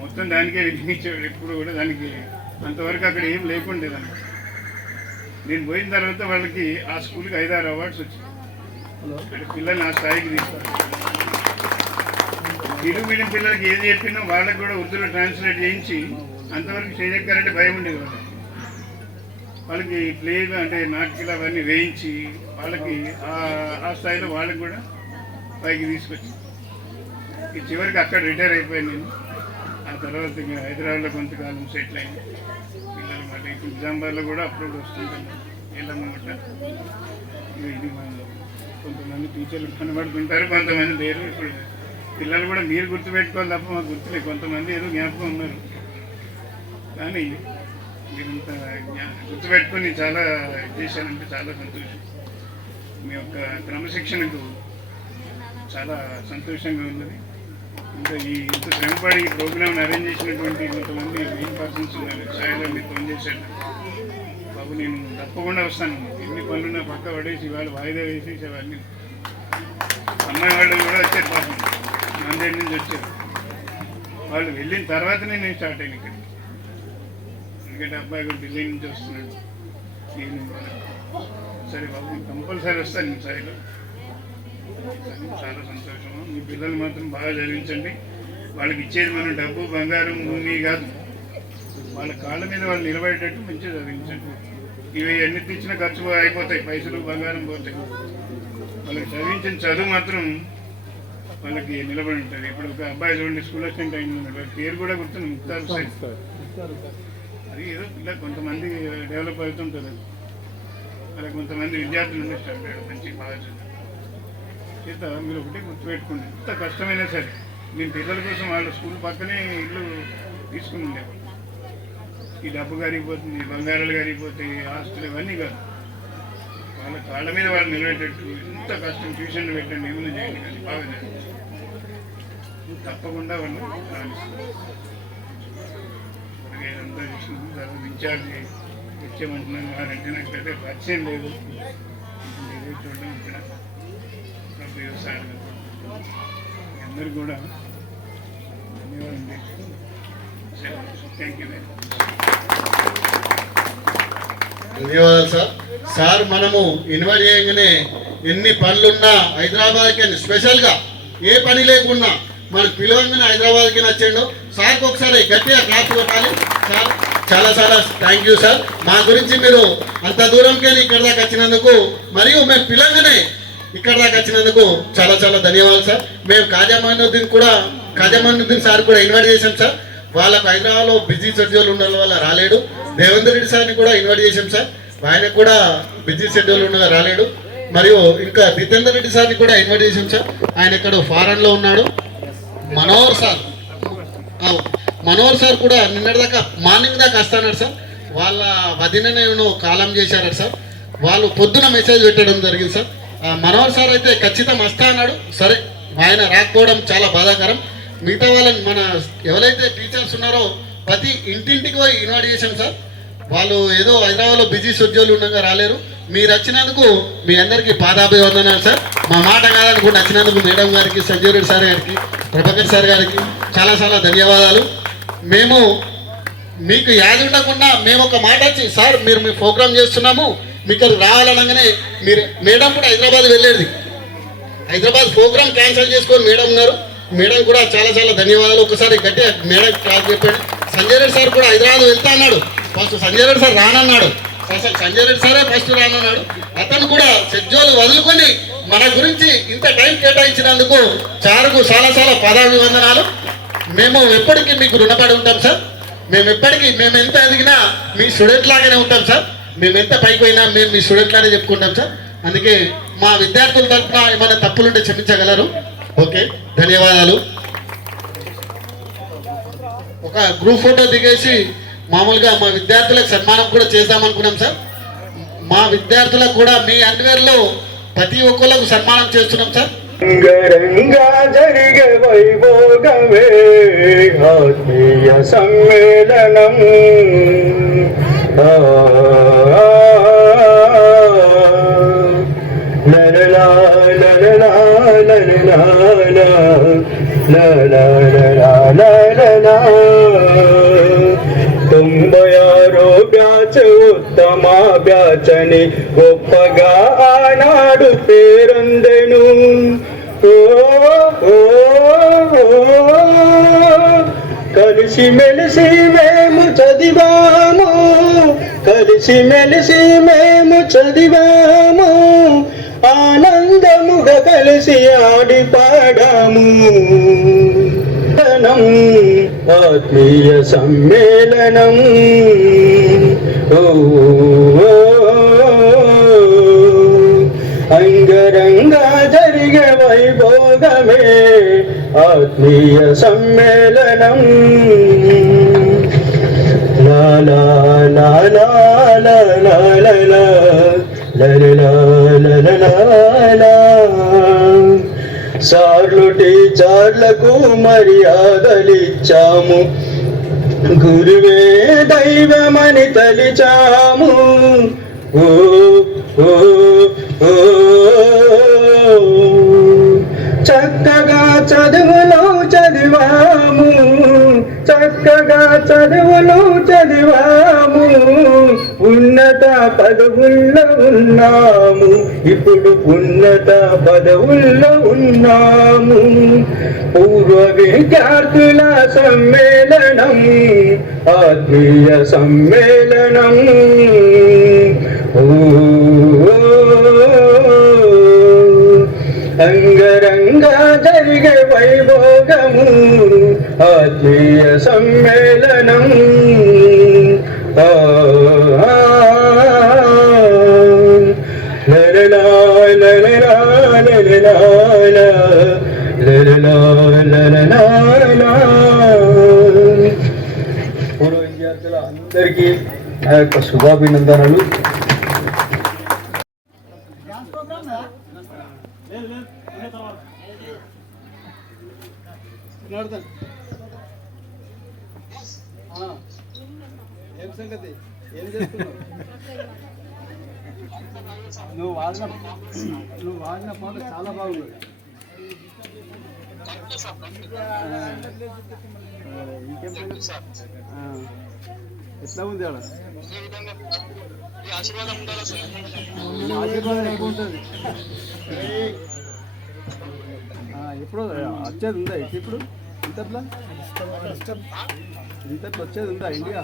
మొత్తం దానికే వినిపించేవాడు. ఎప్పుడు కూడా దానికి అంతవరకు అక్కడ ఏం లేకుండేదాన్ని. నేను పోయిన తర్వాత వాళ్ళకి ఆ స్కూల్కి 5-6 అవార్డ్స్ వచ్చాయి. అంటే పిల్లల్ని ఆ స్థాయికి తీసుకోవాలి. తెలుగు మీడియం పిల్లలకి ఏది చెప్పినా వాళ్ళకి కూడా ఉర్దూలో ట్రాన్స్లేట్ చేయించి అంతవరకు చేయగలంటే భయం ఉండేది వాళ్ళకి ప్లేగా అంటే నాటకాలు అవన్నీ వేయించి వాళ్ళకి ఆ స్థాయిలో వాళ్ళకి కూడా పైకి తీసుకొచ్చి చివరికి అక్కడ రిటైర్ అయిపోయాను నేను. ఆ తర్వాత ఇంకా హైదరాబాద్లో కొంతకాలం సెటిల్ అయింది. పిల్లలు మళ్ళీ ఇప్పుడు నిజామాబాద్లో కూడా అప్పుడప్పుడు వస్తుంటాను, వెళ్ళమ్మట. ఇది కొంతమంది టీచర్లు కనబడుతుంటారు, కొంతమంది లేరు. ఇప్పుడు పిల్లలు కూడా మీరు గుర్తుపెట్టుకోవాలి తప్ప మాకు గుర్తులేదు. కొంతమంది ఏదో జ్ఞాపకం ఉన్నారు, కానీ మీరు ఇంత గుర్తుపెట్టుకొని చాలా చేశారంటే చాలా సంతోషం. మీ యొక్క క్రమశిక్షణకు చాలా సంతోషంగా ఉన్నది. ఇంకా ఇంత శ్రమపడి ఈ ప్రోగ్రామ్ని అరేంజ్ చేసినటువంటి కొంతమంది మెయిన్ పర్సన్స్ ఉన్నారు. సాయిలో మీరు ఫోన్ చేశాడు, బాబు నేను తప్పకుండా వస్తాను, ఎన్ని పనులున్నా పక్క పడేసి వాళ్ళు వాయిదా వేసేసి అవన్నీ. అమ్మాయి వాళ్ళు కూడా వచ్చారు, పాపం నాందేడ్ నుంచి వచ్చారు. వాళ్ళు వెళ్ళిన తర్వాతనే నేను స్టార్ట్ అయ్యాను ఇక్కడ, ఎందుకంటే అబ్బాయి కూడా ఢిల్లీ నుంచి వస్తున్నాడు ఈవినింగ్. సరే బాబు నేను కంపల్సరీ వస్తాను మీ సాయిలో. చాలా సంతోషము. మీ పిల్లలు మాత్రం బాగా చదివించండి. వాళ్ళకి ఇచ్చేది మనం డబ్బు బంగారం భూమి కాదు, వాళ్ళ కాళ్ళ మీద వాళ్ళు నిలబడేటట్టు మంచిగా చదివించండి. ఇవి ఎన్ని తెచ్చినా ఖర్చు అయిపోతాయి, పైసలు బంగారం పోతాయి. వాళ్ళకి చదివించిన చదువు మాత్రం వాళ్ళకి నిలబడి ఉంటుంది. ఇప్పుడు ఒక అబ్బాయి చూడండి స్కూల్ అసిస్టెంట్ అయింది, వాళ్ళ పేరు కూడా గుర్తుంది, ముక్తార్ సైడ్. అది ఏదో ఇలా కొంతమంది డెవలప్ అవుతుంటుంది. అలా కొంతమంది విద్యార్థులు ఉండే స్టార్ట్ అయ్యాడు మంచి బాగా చదువు చేత. మీరు ఒకటే గుర్తుపెట్టుకోండి, ఎంత కష్టమైనా సరే నేను పిల్లల కోసం వాళ్ళ స్కూల్ పక్కనే ఇల్లు తీసుకుని ఉండేవాళ్ళు. ఈ డబ్బు కరిగిపోతుంది, బంగారాలు కరిగిపోతాయి, ఆస్తులు ఇవన్నీ కాదు, వాళ్ళ కాళ్ళ మీద వాళ్ళు నిలబెట్టేట్టు ఎంత కష్టం. ట్యూషన్లు పెట్టండి, ఏమైనా చేయండి, కానీ బాగా చేయండి. తప్పకుండా వాళ్ళు రాణిస్తారు. ఇదంతా చూసిన తర్వాత ఇన్ఛార్జ్ వచ్చేమంటున్నాను వారంటే నాకు పెద్ద పరిచయం లేదు. మీరే చూడడం ఇక్కడ వ్యవసాయం అందరూ కూడా ధన్యవాదాలు. Thank you very much. ధన్యవాదాలు సార్. సార్ మనము ఇన్వైట్ చేయగానే ఎన్ని పనులున్నా హైదరాబాద్కి స్పెషల్గా ఏ పని లేకున్నా మనకు పిలవంగానే హైదరాబాద్కి నచ్చిండు. సార్కి ఒకసారి గట్టిగా క్లాస్ కొట్టాలి సార్. చాలా చాలా థ్యాంక్ యూ సార్. మా గురించి మీరు అంత దూరంకి ఇక్కడ దాకా వచ్చినందుకు మరియు మేము పిలవగానే ఇక్కడ దాకా వచ్చినందుకు చాలా చాలా ధన్యవాదాలు సార్. మేము ఖాజామానుద్దీన్ సార్ కూడా ఇన్వైట్ చేశాం సార్. వాళ్ళకు హైదరాబాద్లో బిజీ షెడ్యూల్ ఉండడం వల్ల రాలేడు. దేవేందర్ రెడ్డి సార్ని కూడా ఇన్వైట్ చేశాం సార్. ఆయనకు కూడా బిజీ షెడ్యూల్ ఉండగా రాలేడు. మరియు ఇంకా జితేందర్ రెడ్డి సార్ని కూడా ఇన్వైట్ చేశాం సార్. ఆయన ఇక్కడ ఫారెన్లో ఉన్నాడు. మనోహర్ సార్ కూడా నిన్నటిదాకా మార్నింగ్ దాకా వస్తాడు సార్. వాళ్ళ వదిననే కాలం చేశారట సార్. వాళ్ళు పొద్దున మెసేజ్ పెట్టడం జరిగింది సార్. మనోహర్ సార్ అయితే ఖచ్చితంగా వస్తా అన్నాడు. సరే ఆయన రాకపోవడం చాలా బాధాకరం. మిగతా వాళ్ళని మన ఎవరైతే టీచర్స్ ఉన్నారో ప్రతి ఇంటింటికి పోయి ఇన్వైట్ చేశాం సార్. వాళ్ళు ఏదో హైదరాబాద్లో బిజీ షెడ్యూల్ ఉండగా రాలేరు. మీరు వచ్చినందుకు మీ అందరికీ పాదాభివందనాలు సార్. మా మాట కాదనుకుంటూ వచ్చినందుకు మేడం గారికి, సంజయ్ రెడ్డి సార్ గారికి, ప్రభాకర్ సార్ గారికి చాలా చాలా ధన్యవాదాలు. మేము మీకు యాద ఉండకుండా మేము ఒక మాట వచ్చి సార్ మీరు మీ ప్రోగ్రామ్ చేస్తున్నాము మీకు రావాలనగానే మీరు మేడం కూడా హైదరాబాద్ వెళ్ళేది. హైదరాబాద్ ప్రోగ్రామ్ క్యాన్సిల్ చేసుకొని మేడం ఉన్నారు. మేడం కూడా చాలా చాలా ధన్యవాదాలు. ఒకసారి గట్టిగా మేడం క్లాస్ చెప్పాడు. సంజయ్ రెడ్డి సార్ కూడా హైదరాబాద్ వెళ్తా అన్నాడు. ఫస్ట్ సంజయ్ రెడ్డి సార్ రానన్నాడు. అసలు సంజయ్ రెడ్డి సారే ఫస్ట్ రానన్నాడు. అతను కూడా షెడ్యూల్ వదులుకొని మన గురించి ఇంత టైం కేటాయించినందుకు సార్కు చాలా చాలా పాదాభివందనాలు. మేము ఎప్పటికీ మీకు రుణపడి ఉంటాం సార్. మేము ఎంత ఎదిగినా మీ స్టూడెంట్ లాగానే ఉంటాం సార్. మేము ఎంత పైకి పోయినా మేము మీ స్టూడెంట్ లానే చెప్పుకుంటాం సార్. అందుకే మా విద్యార్థుల తరఫున ఏమైనా తప్పులుంటే క్షమించగలరు. ఓకే, ధన్యవాదాలు. ఒక గ్రూప్ ఫోటో దిగేసి మామూలుగా మా విద్యార్థులకు సన్మానం కూడా చేద్దామనుకున్నాం సార్. మా విద్యార్థులకు కూడా మీ అండర్వేర్లో ప్రతి ఒక్కళ్ళకు సన్మానం చేస్తున్నాం సార్. రంగరంగా జరిగే వైభోగమే ఆత్మీయ సమ్మేళనం. లలలా లలలా లలలా లలలా లలలా 96 బ్యాచ్ ఉత్తమ బ్యాచ్ అని గొప్పగా ఆనాడు పేరొందెను. కలిసి మెలిసి మేము చదివాము ఆనందముగా కలిసి ఆడి పాడాము. ఆత్మీయ సమ్మేళనం అంగరంగా జరిగే వైభోగమే ఆత్మీయ సమ్మేళనం. లాలా లాలా లాలా లాలా లాలా సార్లు టీచర్లకు మర్యాదలిచ్చాము. గురువే దైవమని తలిచాము. ఓ ఓ ఓ చక్కగా చదువులు చదివాము. ఉన్నత పదవుల్లో ఉన్నాము. ఇప్పుడు ఉన్నత పదవుల్లో ఉన్నాము. పూర్వ విద్యార్థుల సమ్మేళనం ఆత్మీయ సమ్మేళనం. అంగరంగా జరిగే వైభోగము ఆత్మీయ సమ్మేళనం. లలలా లలలా లలలా లలలా లలలా. పూర్వ విద్యార్థుల అందరికీ నా యొక్క శుభాభినందనలు. జనార్దన్ ఏం సంగతి ఏం చేస్తున్నావు? నువ్వు వాడిన పాట చాలా బాగుంది. ఇంకేం ఎట్లా ఉంది ఆడ? ఆశీర్వాదం ఎక్కువ ఉంటుంది. ఎప్పుడు వచ్చేది ఉందా ఇటు? ఇప్పుడు ఇంతట్లా వచ్చేది ఉందా ఇండియా?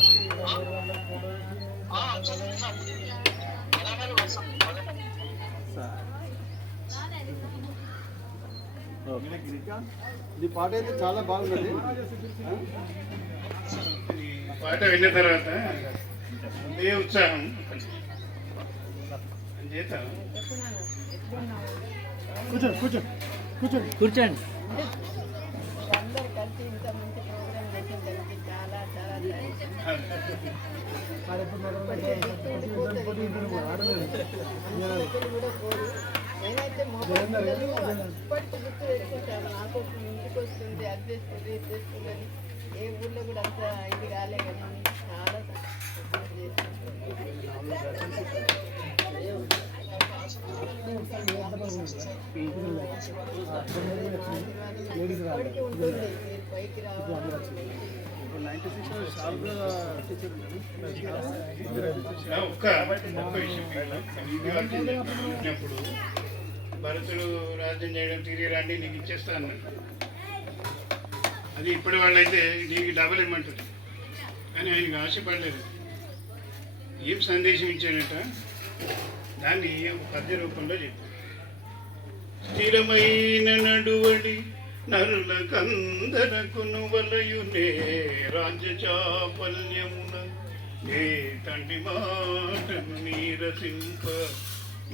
ఈ పాట అయితే చాలా బాగున్నది. పాట విన్న తర్వాత ఏ ఉత్సాహం చేత కూర్చోండి. అందరు కలిసి ఇంత మంచి ప్రోగ్రామ్ చేసిన దానికి చాలా చాలా నేనైతే ఇప్పటికి గుర్తు తెచ్చుకుంటాను. నాకు ఇంటికి వస్తుంది, అది చేస్తుంది, ఇది చేస్తుందని. ఏ ఊళ్ళో కూడా అంత ఇది కాలే కానీ చాలా పైకి రావాలి. ఒక్క విషయం చెప్పినప్పుడు భరతుడు రాజ్యం చేయడం తిరిగి రండి నీకు ఇచ్చేస్తా అన్నాడు. అది ఇప్పటి వాళ్ళైతే నీకు డబల్ ఇమ్మంటుంది. కానీ ఆయనకు ఆశపడలేదు. ఏం సందేశం ఇచ్చాడట దాన్ని ఒక పద్య రూపంలో చెప్పాడు. స్థిరమైన నడువడి నరుల కందరకును వలయునే రాజ్య చాపల్యమున ఏ తండ్రి మాటను నీరసింప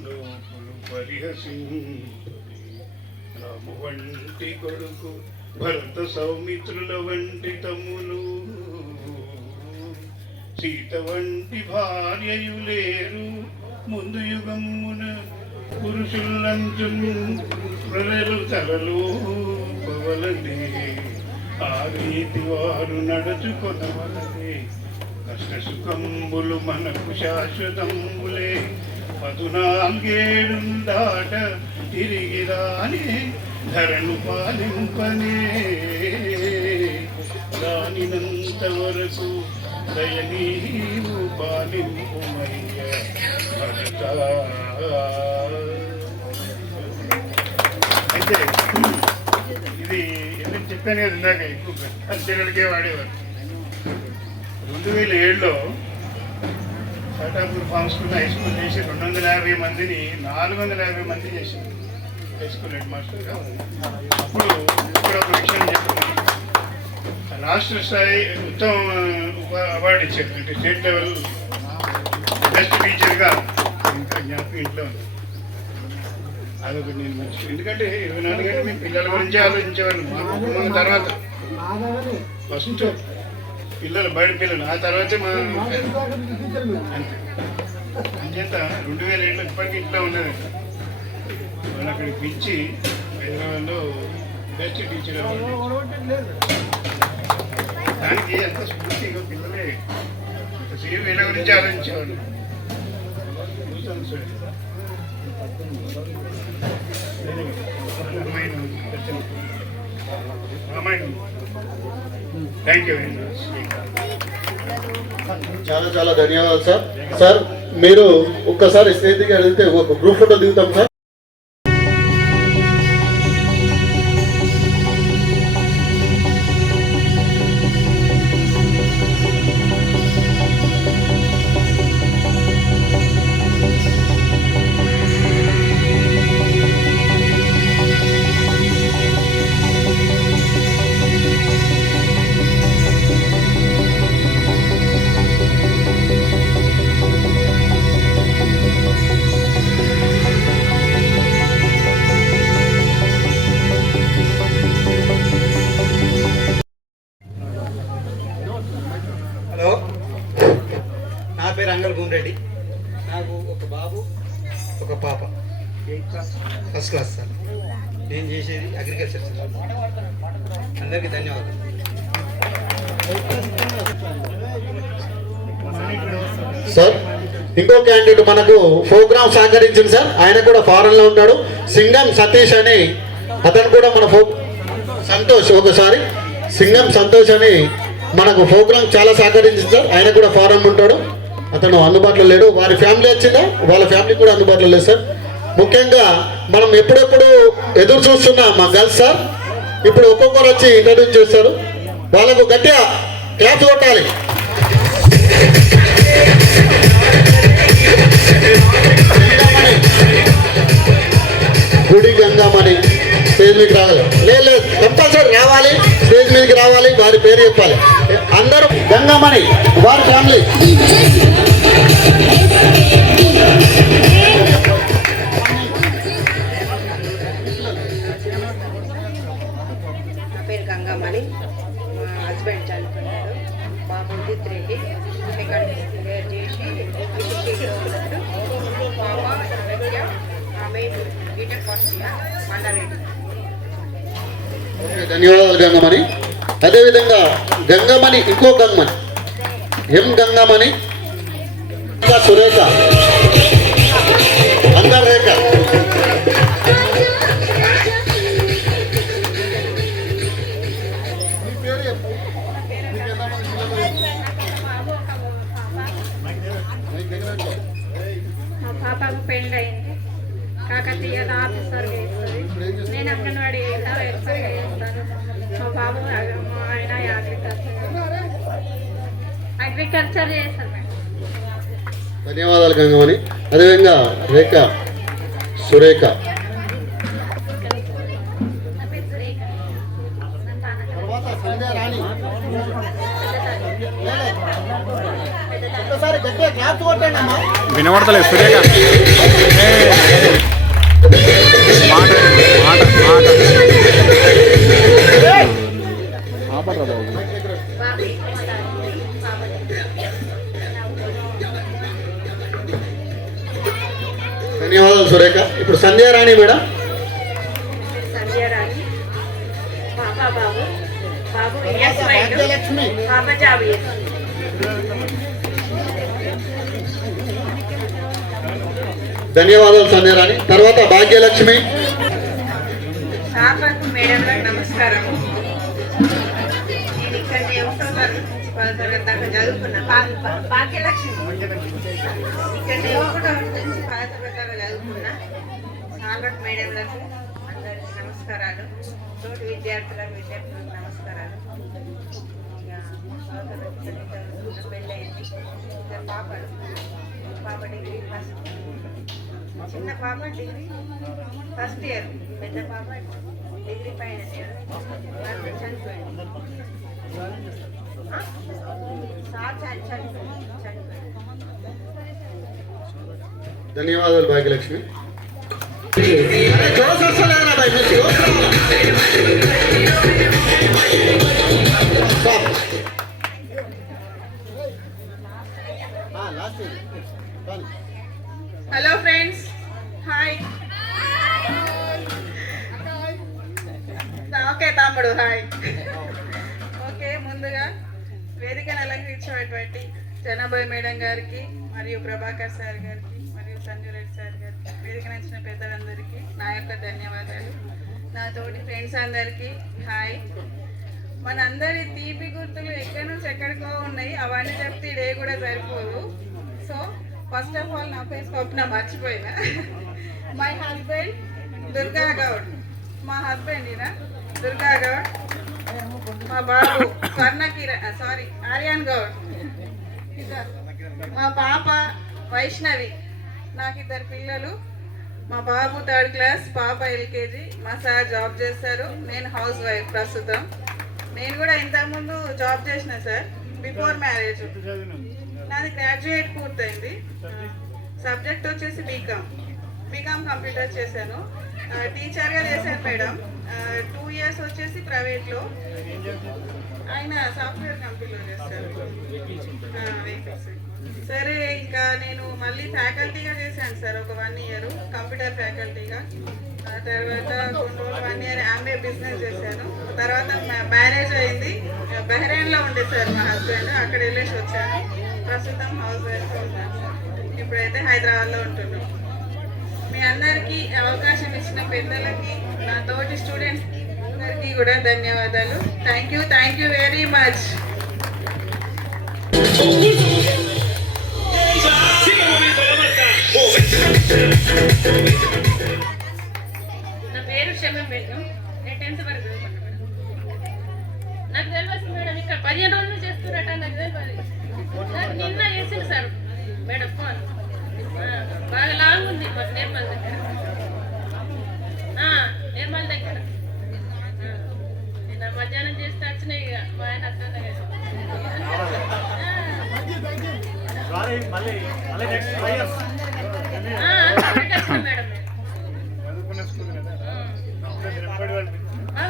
లోపులు పరిహసింపది. రాము వంటి కొడుకు భరత సౌమిత్రుల వంటి తమ్ములు సీత వంటి భార్యయు లేరు ముందు యుగమున పురుషులంచు ప్రజలు తలలు పవలనే ఆ రీతి వారు నడుచుకొనవలనే. కష్ట సుఖంబులు మనకు శాశ్వతంబులే 14 దాట తిరిగి రాని ధరను పాలింపనే. రానినంత వరకు దయనీవు పాలింపుమయ్య భరత. అయితే ఇది ఎందుకు చెప్పాను కదా ఇందాక, ఎక్కువ కల్చరల్కే వాడేవారు. 2007లో ఛాటాపూర్ ఫార్మ్ స్కూల్ హై స్కూల్ చేసి 250 మందిని 450 మంది చేసింది హై స్కూల్ హెడ్ మాస్టర్గా. అప్పుడు ఇక్కడ ఒక విషయం చెప్తున్నాను. రాష్ట్ర స్థాయి ఉత్తమ అవార్డు ఇచ్చారు, అంటే స్టేట్ లెవెల్ బెస్ట్ టీచర్గా ఇంకా జ్ఞాపకం ఇంట్లో ఉంది. అదొక నేను మంచి, ఎందుకంటే 24 గంటలు మీ పిల్లల గురించి ఆలోచించేవాళ్ళు. మా కుటుంబం తర్వాత ఫస్ట్ పిల్లలు బయట పిల్లలు, ఆ తర్వాతే మా అంతే. అంచేత 2007లో ఇప్పటికీ ఇంట్లో ఉన్నది. వాళ్ళు అక్కడికి పిలిచి హైదరాబాద్లో బెస్ట్ టీచర్ అవార్డు. దానికి ఎంత స్ఫూర్తిగా పిల్లలే సేమ్ వీళ్ళ గురించి ఆలోచించేవాళ్ళు. Thank you very much. చాలా చాలా ధన్యవాదాలు సార్. సార్ మీరు ఒక్కసారి స్నేహితుడికి అడిగితే ఒక గ్రూప్ ఫోటో దిగుతాం సార్. హలో, నా పేరు అంగల్ భూమిరెడ్డి. నాకు ఒక బాబు ఒక పాప. First class sir. నేను చేసేది అగ్రికల్చర్ సార్. అందరికీ ధన్యవాదాలు. సార్ ఇంకో క్యాండిడేట్ మనకు ప్రోగ్రామ్ సహకరించింది సార్. ఆయన కూడా ఫారెన్ లో ఉన్నాడు. సింగం సతీష్ అని అతను కూడా మన సంతోష్ ఒకసారి సింగం సంతోష్ అని మనకు ప్రోగ్రామ్ చాలా సహకరించింది సార్. ఆయన కూడా ఫారెన్ ఉంటాడు. అతను అందుబాటులో లేడు. వారి ఫ్యామిలీ వచ్చిందా, వాళ్ళ ఫ్యామిలీ కూడా అందుబాటులో లేదు సార్. ముఖ్యంగా మనం ఎప్పుడెప్పుడు ఎదురు చూస్తున్నాం మా గర్ల్స్ సార్. ఇప్పుడు ఒక్కొక్కరు వచ్చి ఇంట్రడ్యూస్ చేస్తారు. వాళ్ళకు గట్టిగా క్లాస్ కొట్టాలి. గుడి గంగామణి స్టేజ్ మీదకి రావాలి. లేదు కంపల్సరీ రావాలి, స్టేజ్ మీదకి రావాలి, వారి పేరు చెప్పాలి. అందరూ గంగామణి వారి ఫ్యామిలీ. నా పేరు గంగామణి. మా హస్బెండ్ చనిపోయాడు. బాబు ఉదిత్ రెడ్డి సెకండ్ క్లియర్ చేసి డిస్ట్రిక్ట్లో ఉన్నాడు. పాప విద్య, ఆమె బీటెక్ ఫస్ట్ ఇయర్ మండారెడ్డి. ధన్యవాదాలు గంగమణి. అదేవిధంగా గంగమణి ఇంకో గంగమణి ఎం గంగమణి, సురేఖ, అంతర్రేఖ. మా పాపకు పెళ్ళి అయింది. కాకతీయ ఆఫీసర్గా చేస్తుంది. నేను అంగన్వాడీ ఎక్స్పర్ట్గా చేస్తాను. మా బాబు మా ఆయన అగ్రికల్చర్ చేస్తాను మేడం. ధన్యవాదాలు గంగమణి. అదేవిధంగా రేఖ, సురేఖ. వినబడతలేదు సురేఖ. మాట మాట మాట ధన్యవాదాలు సురేఖ. ఇప్పుడు సంధ్యారాణి మేడం. సంధ్యారాణి, పాప బాబు, బాబు పాప జాబ్ చేస్తుంది. ధన్యవాదాలు సంధ్యారాణి. తర్వాత భాగ్యలక్ష్మి. సార్లకు మేడంలకు నమస్కారం. నేను ఇక్కడ దాకా చదువుకున్నా. భాగ్యలక్ష్మి ఇక్కడ ఒకటో నుంచి 10వ దాకా చదువుకున్నా. సార్లకు మేడంలకు అందరికీ నమస్కారాలు. తోటి విద్యార్థులకు నమస్కారాలు. పెళ్ళయింది. ఇద్దరు పాపలు. పాప డిగ్రీ ఫస్ట్, చిన్న పాప డిగ్రీ ఫస్ట్ ఇయర్, పెద్ద పాప డిగ్రీ ఫైనల్ ఇయర్. చనిపోయింది. సార్ చనిపోయింది. ధన్యవాదాలు Bhagyalakshmi. Hello friends, hi. Okay తమ్ముడు, హాయ్. ఓకే, ముందుగా వేదికను అలంకరించినటువంటి జనాబాయ్ మేడం గారికి మరియు ప్రభాకర్ సార్ గారికి మరియు సంజయ్ రెడ్డి సార్ గారికి, వేదిక నచ్చిన పెద్దలందరికీ నా యొక్క ధన్యవాదాలు. నా తోటి ఫ్రెండ్స్ అందరికీ హాయ్. మనందరి తీపి గుర్తులు ఎక్కడి నుంచి ఎక్కడికో ఉన్నాయి. అవన్నీ చెప్తే డే కూడా సరిపోదు. సో ఫస్ట్ ఆఫ్ ఆల్ నా పేరు స్వప్న, మర్చిపోయినా. My husband Durga Goud. మా హస్బెండ్ ఈయన దుర్గా గౌడ్. మా బాబు ఆర్యన్ గౌడ్. మా పాప వైష్ణవి. నాకు 2 పిల్లలు. మా బాబు 3rd క్లాస్, పాప LKG. మా సార్ జాబ్ చేస్తారు. నేను హౌస్ వైఫ్ ప్రస్తుతం. నేను కూడా ఇంతకుముందు జాబ్ చేసిన సార్, బిఫోర్ మ్యారేజ్. నాది గ్రాడ్యుయేట్ పూర్తయింది. సబ్జెక్ట్ వచ్చేసి బీకామ్ కంప్యూటర్ చేశాను. టీచర్గా చేశాను మేడం. 2 ఇయర్స్ వచ్చేసి ప్రైవేట్లో. ఆయన సాఫ్ట్వేర్ కంపెనీలో చేస్తారు. వెహికల్స్. సరే ఇంకా నేను మళ్ళీ ఫ్యాకల్టీగా చేశాను సార్ ఒక 1 year కంప్యూటర్ ఫ్యాకల్టీగా. ఆ తర్వాత కొన్ని రోజులు 1 year ఆమె బిజినెస్ చేశాను. తర్వాత మ్యారేజ్ అయింది. బహ్రెయిన్లో ఉండే సార్ మా హస్బెండ్, అక్కడ వెళ్ళేసి వచ్చాను. ప్రస్తుతం హౌస్ వైఫ్గా ఉన్నాను సార్. ఇప్పుడైతే హైదరాబాద్లో ఉంటున్నాం. మీ అందరికీ అవకాశం ఇచ్చిన పెద్దలకి, నా తోటి స్టూడెంట్స్ అందరికీ కూడా ధన్యవాదాలు. Thank you very much. నా పేరు షమీం బేగం. నేను 10th వరకు చదువుకున్నాను మేడం. నాకు తెలియదు మేడం, ఇక్కడ 15 రోజులు చేస్తున్నట్ట నాకు తెలియదు. నాకు నిన్న చేసింది సార్ మేడం ఫోన్. బాగా లాంగ్ ఉంది మాకు నిర్మల్ దగ్గర. నిర్మల్ దగ్గర నిన్న మధ్యాహ్నం చేస్తే వచ్చినాయి. ఇక మా ఆయన అర్థం మేడం.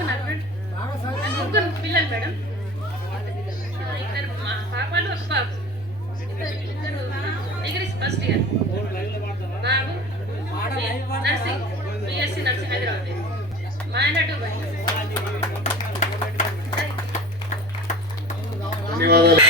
నాకు 3 పిల్లలు మేడం. 2 మా పాపలు, ఒక బాబు. 2 డిగ్రీ ఫస్ట్ ఇయర్. బాబు నర్సింగ్, బిఎస్సి నర్సింగ్ హైదరాబాద్. మా ఆయన దుబాయ్. ధన్యవాదాలు.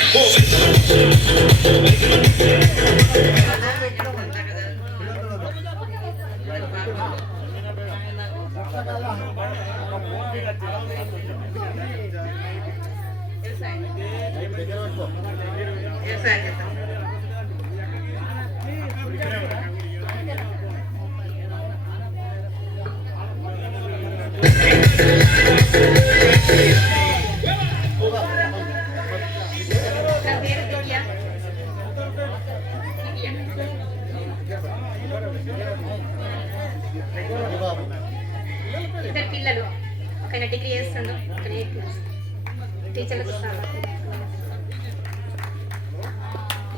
వ్యవసాయం చేస్తాం. నా పేరు దివ్య. 2 పిల్లలు. ఒక డిగ్రీ చేస్తుండు, ఒక టీచర్లకు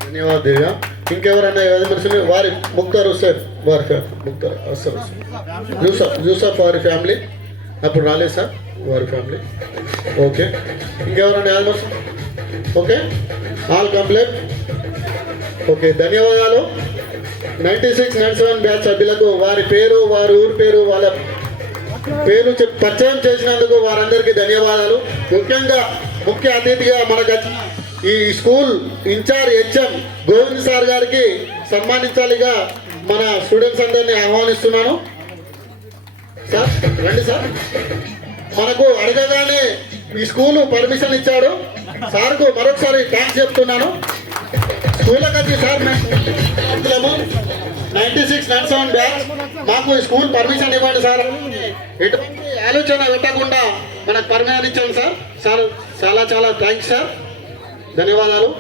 ధన్యవాదాలు. ఇంకెవరన్నా మనుషులు వారి ముక్తార్ హుస్సేన్ వారి ముక్తార్ అసలు యూసఫ్ వారి ఫ్యామిలీ అప్పుడు రాలేదు సార్ వారి ఫ్యామిలీ. ఓకే, ఇంకెవరన్నా almost okay, all complete. Okay, ధన్యవాదాలు. 96, 97 బ్యాచ్ సభ్యులకు వారి పేరు, వారి ఊరి పేరు, వాళ్ళ పేరు పరిచయం చేసినందుకు వారందరికీ ధన్యవాదాలు. ముఖ్యంగా ముఖ్య అతిథిగా మనకు ఈ school incharge HM Govind sir గారికి సన్మానించాలిగా మన స్టూడెంట్స్ అందరినీ ఆహ్వానిస్తున్నాను. సార్ రండి సార్. మనకు అడగగానే ఈ స్కూలు పర్మిషన్ ఇచ్చాడు. సార్కు మరొకసారి థ్యాంక్స్ చెప్తున్నాను. స్కూల్కి వచ్చి సార్ మేము 96, 97 బ్యాచ్ మాకు ఈ స్కూల్ పర్మిషన్ ఇవ్వండి సార్. ఎటువంటి ఆలోచన పెట్టకుండా మనకు పర్మిషన్ ఇచ్చాను సార్. సార్ చాలా చాలా థ్యాంక్స్ సార్. ధన్యవాదాలు.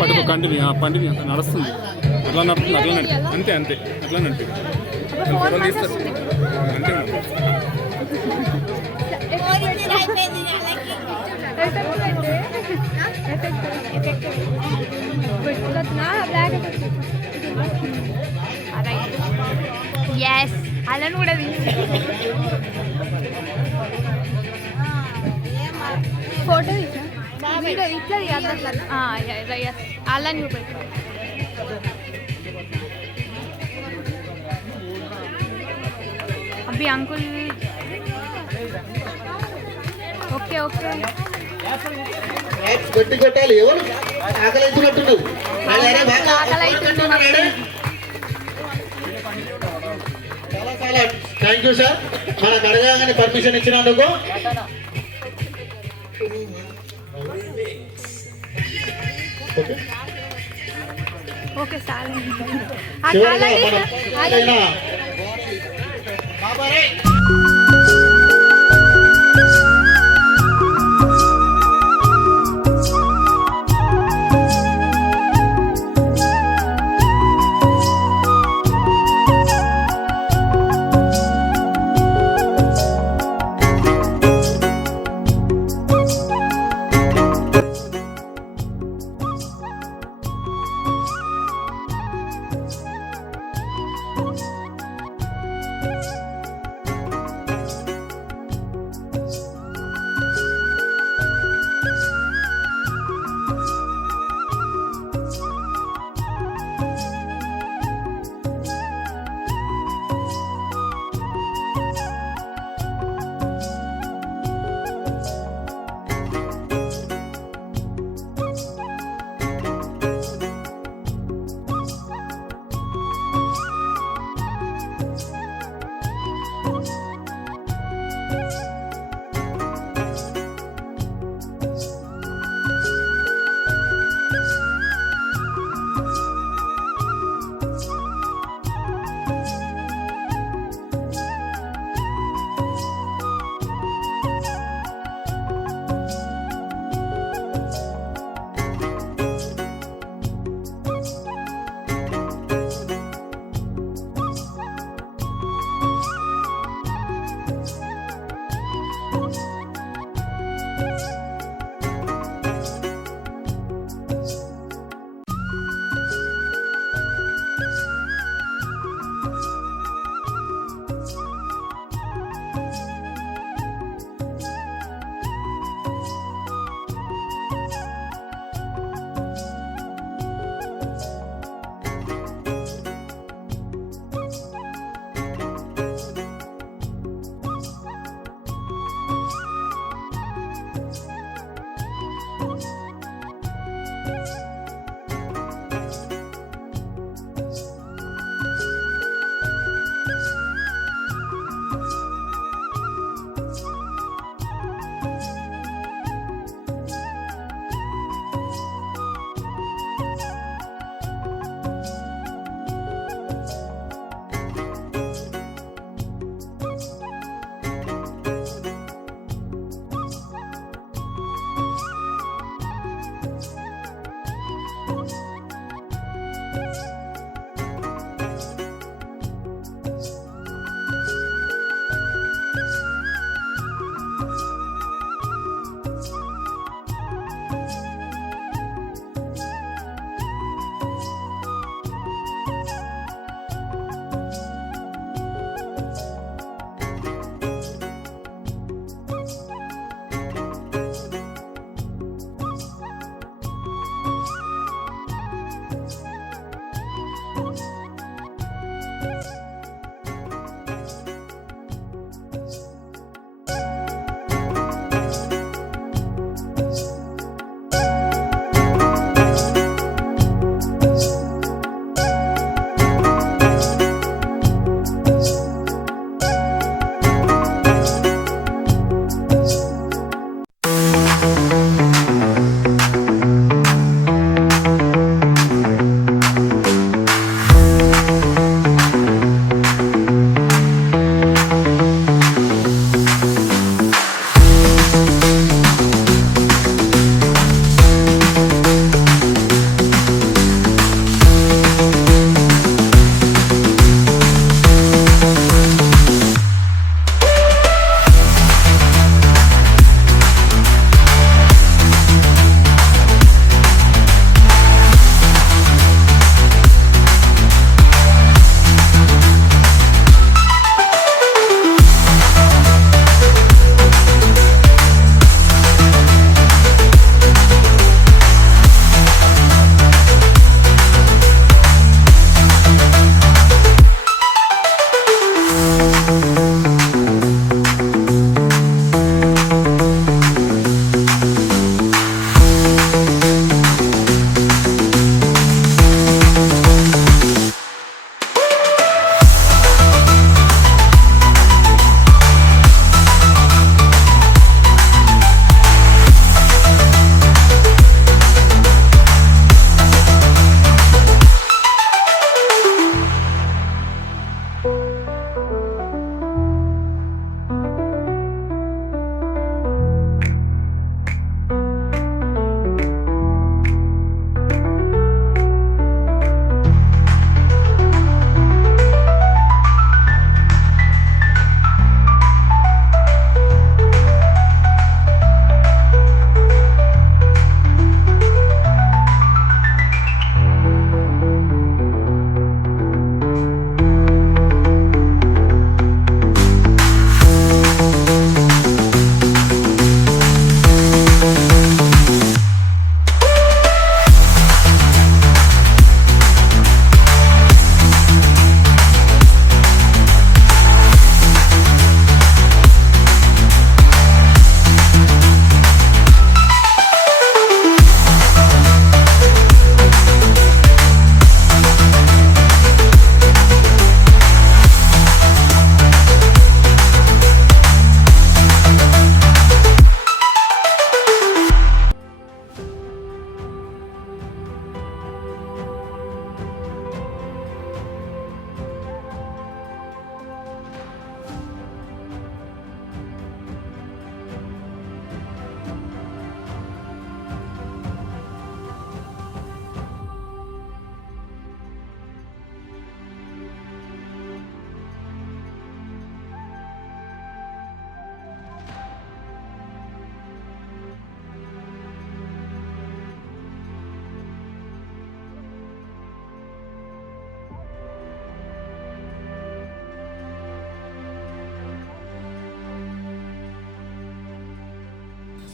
పట్టుకో, కంటిన్యూ అంత నడుస్తుంది. అట్లా నడుతుంది, అట్లా నడిపి అంతే అంతే అట్లా నడిపి తీస్తారు అంతే. ఎస్ అలా కూడా ఫోటో వీడియో ఇట్లా అలా నువ్వు పెట్టు. అబ్బి అంకుల్ ఓకే ఓకే గట్టి కొట్టాలి. ఎవరు ఆకలి అవుతున్నట్టున్నావు? చాలా చాలా థ్యాంక్ యూ సార్. మనకు అడగానే పర్మిషన్ ఇచ్చినందుకు. Okay sir.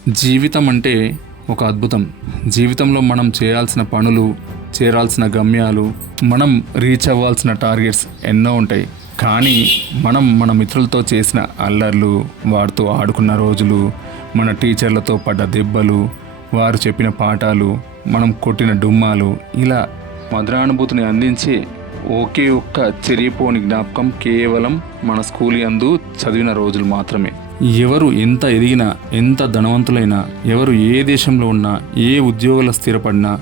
జీవితం అంటే ఒక అద్భుతం. జీవితంలో మనం చేయాల్సిన పనులు, చేరాల్సిన గమ్యాలు, మనం రీచ్ అవ్వాల్సిన టార్గెట్స్ ఎన్నో ఉంటాయి. కానీ మనం మన మిత్రులతో చేసిన అల్లర్లు, వారితో ఆడుకున్న రోజులు, మన టీచర్లతో పడ్డ దెబ్బలు, వారు చెప్పిన పాఠాలు, మనం కొట్టిన డుమ్మాలు, ఇలా మధురానుభూతిని అందించే ఒకే ఒక్క చెరిగిపోని జ్ఞాపకం కేవలం మన స్కూల్ యందు చదివిన రోజులు మాత్రమే. ఎవరు ఎంత ఎదిగినా, ఎంత ధనవంతులైనా, ఎవరు ఏ దేశంలో ఉన్నా, ఏ ఉద్యోగాలు స్థిరపడినా,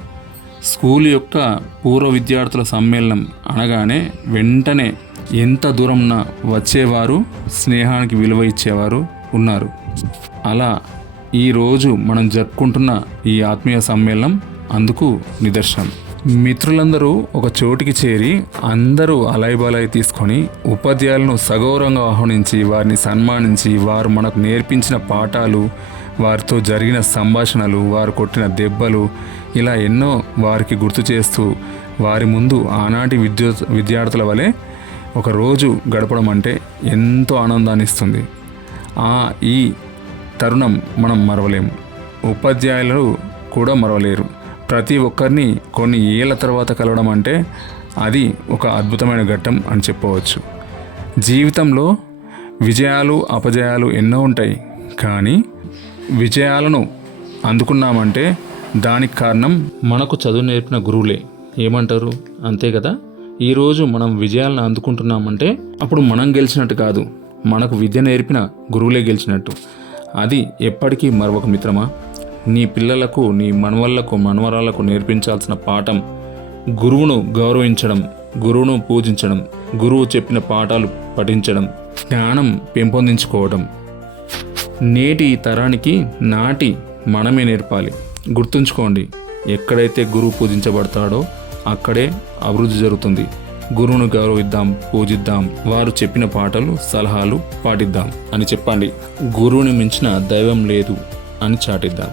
స్కూల్ యొక్క పూర్వ విద్యార్థుల సమ్మేళనం అనగానే వెంటనే ఎంత దూరంన వచ్చేవారు, స్నేహానికి విలువ ఇచ్చేవారు ఉన్నారు. అలా ఈరోజు మనం జరుపుకుంటున్న ఈ ఆత్మీయ సమ్మేళనం అందుకు నిదర్శనం. మిత్రులందరూ ఒక చోటికి చేరి అందరూ అలైబలాయి తీసుకొని ఉపాధ్యాయులను సగౌరవంగా ఆహ్వానించి వారిని సన్మానించి వారు మనకు నేర్పించిన పాఠాలు, వారితో జరిగిన సంభాషణలు, వారు కొట్టిన దెబ్బలు, ఇలా ఎన్నో వారికి గుర్తు చేస్తూ వారి ముందు ఆనాటి విద్యార్థుల వలె ఒక రోజు గడపడం అంటే ఎంతో ఆనందాన్ని ఇస్తుంది. ఈ తరుణం మనం మరవలేము, ఉపాధ్యాయులు కూడా మరవలేరు. ప్రతి ఒక్కరిని కొన్ని ఏళ్ళ తర్వాత కలవడం అంటే అది ఒక అద్భుతమైన ఘట్టం అని చెప్పవచ్చు. జీవితంలో విజయాలు, అపజయాలు ఎన్నో ఉంటాయి. కానీ విజయాలను అందుకున్నామంటే దానికి కారణం మనకు చదువు నేర్పిన గురువులే. ఏమంటారు? అంతే కదా. ఈరోజు మనం విజయాలను అందుకుంటున్నామంటే అప్పుడు మనం గెలిచినట్టు కాదు, మనకు విద్య నేర్పిన గురువులే గెలిచినట్టు. అది ఎప్పటికీ మరొక మిత్రమా. నీ పిల్లలకు, నీ మనవళ్లకు, మనవరాళ్లకు నేర్పించాల్సిన పాఠం గురువును గౌరవించడం, గురువును పూజించడం, గురువు చెప్పిన పాఠాలు పఠించడం, జ్ఞానం పెంపొందించుకోవడం. నేటి తరానికి నాటి మనమే నేర్పాలి. గుర్తుంచుకోండి, ఎక్కడైతే గురువు పూజించబడతాడో అక్కడే అభివృద్ధి జరుగుతుంది. గురువును గౌరవిద్దాం, పూజిద్దాం, వారు చెప్పిన పాటలు, సలహాలు పాటిద్దాం అని చెప్పండి. గురువుని మించిన దైవం లేదు అని చాటిద్దాం.